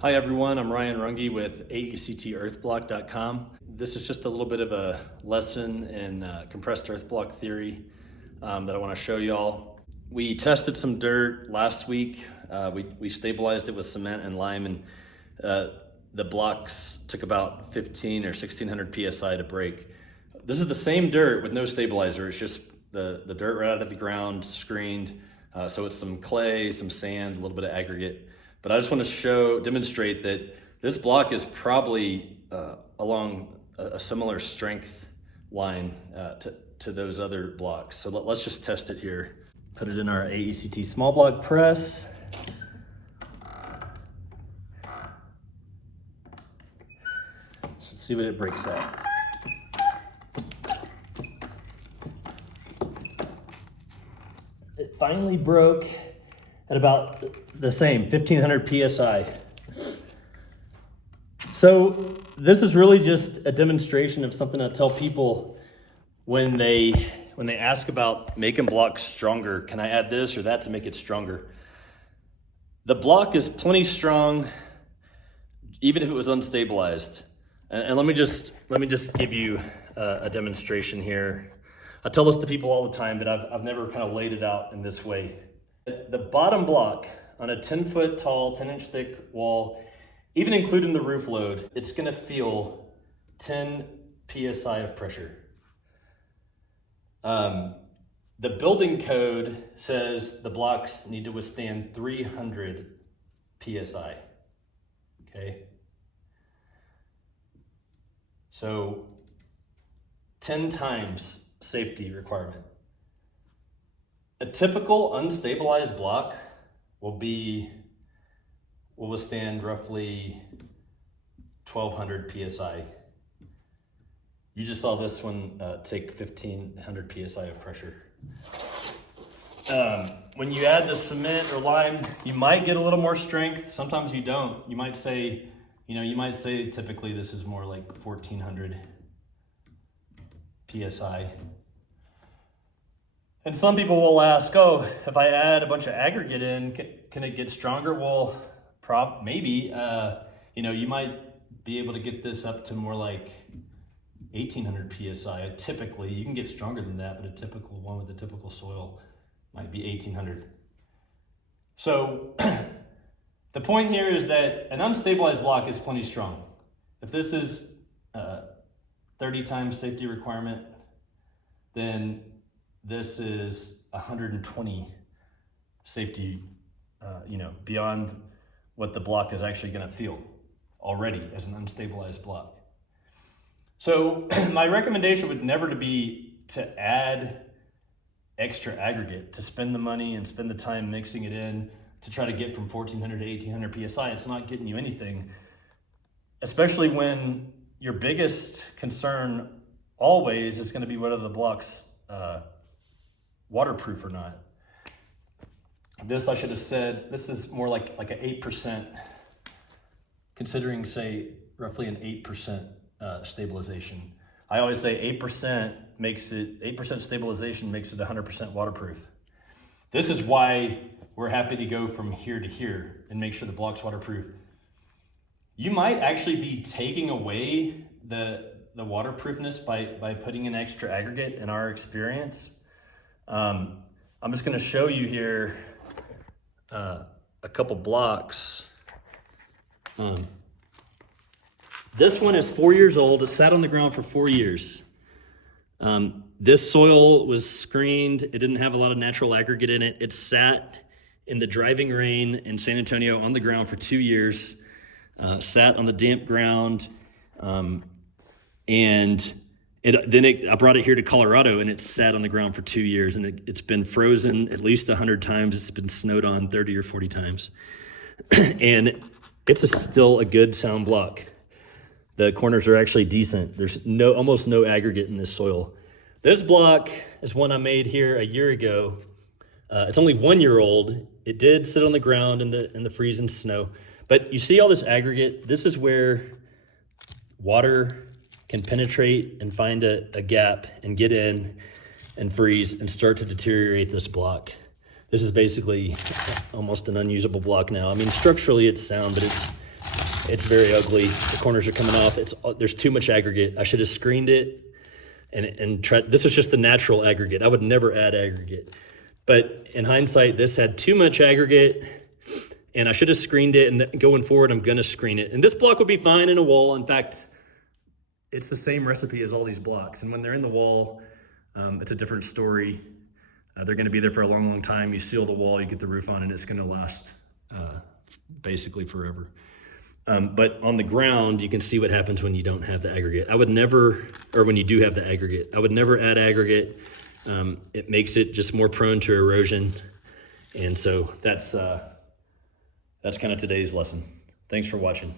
Hi everyone, I'm Ryan Runge with AECTEarthblock.com. This is just a little bit of a lesson in compressed earth block theory that I want to show y'all. We tested some dirt last week. We stabilized it with cement and lime, and the blocks took about 15 or 1600 PSI to break. This is the same dirt with no stabilizer. It's just the dirt right out of the ground, screened. So it's some clay, some sand, a little bit of aggregate. But I just want to demonstrate that this block is probably along a similar strength line to those other blocks. So let's just test it here. Put it in our AECT small block press. Let's see what it breaks at. It finally broke at about the same, 1500 PSI. So this is really just a demonstration of something I tell people when they ask about making blocks stronger. Can I add this or that to make it stronger? The block is plenty strong, even if it was unstabilized. And let me just give you a demonstration here. I tell this to people all the time, but I've never kind of laid it out in this way. The bottom block on a 10-foot tall, 10-inch thick wall, even including the roof load, it's gonna feel 10 PSI of pressure. The building code says the blocks need to withstand 300 PSI, okay? So 10 times safety requirement. A typical unstabilized block will withstand roughly 1200 PSI. You just saw this one take 1500 PSI of pressure. When you add the cement or lime, you might get a little more strength. Sometimes you don't. You might say typically this is more like 1400 PSI. And some people will ask, oh, if I add a bunch of aggregate in, can it get stronger? Well, maybe. You might be able to get this up to more like 1800 PSI. Typically, you can get stronger than that, but a typical one with a typical soil might be 1800. So the point here is that an unstabilized block is plenty strong. If this is 30 times safety requirement, then this is 120 safety, beyond what the block is actually gonna feel already as an unstabilized block. So my recommendation would never to be to add extra aggregate, to spend the money and spend the time mixing it in to try to get from 1400 to 1800 PSI. It's not getting you anything, especially when your biggest concern always is gonna be whether the block's waterproof or not. This, I should have said, this is more like an 8%, considering, say, roughly an 8% stabilization. I always say 8% stabilization makes it 100% waterproof. This is why we're happy to go from here to here and make sure the block's waterproof. You might actually be taking away the waterproofness by putting in extra aggregate in our experience. I'm just gonna show you here a couple blocks. This one is 4 years old. It sat on the ground for 4 years. This soil was screened. It didn't have a lot of natural aggregate in it. It sat in the driving rain in San Antonio on the ground for 2 years, sat on the damp ground, and I brought it here to Colorado, and it sat on the ground for 2 years, and it's been frozen at least 100 times. It's been snowed on 30 or 40 times. And it's still a good sound block. The corners are actually decent. There's almost no aggregate in this soil. This block is one I made here a year ago. It's only 1 year old. It did sit on the ground in the freezing snow. But you see all this aggregate? This is where water can penetrate and find a gap and get in and freeze and start to deteriorate this block. This is basically almost an unusable block now. I mean, structurally it's sound, but It's very ugly. The corners are coming off. There's too much aggregate. I should have screened it and tried. This is just the natural aggregate. I would never add aggregate. But in hindsight, this had too much aggregate, and I should have screened it, and going forward, I'm gonna screen it. And this block would be fine in a wall. In fact, it's the same recipe as all these blocks. And when they're in the wall, it's a different story. They're gonna be there for a long, long time. You seal the wall, you get the roof on, and it's gonna last basically forever. But on the ground, you can see what happens when you don't have the aggregate. I would never, or when you do have the aggregate, I would never add aggregate. It makes it just more prone to erosion. And so that's kind of today's lesson. Thanks for watching.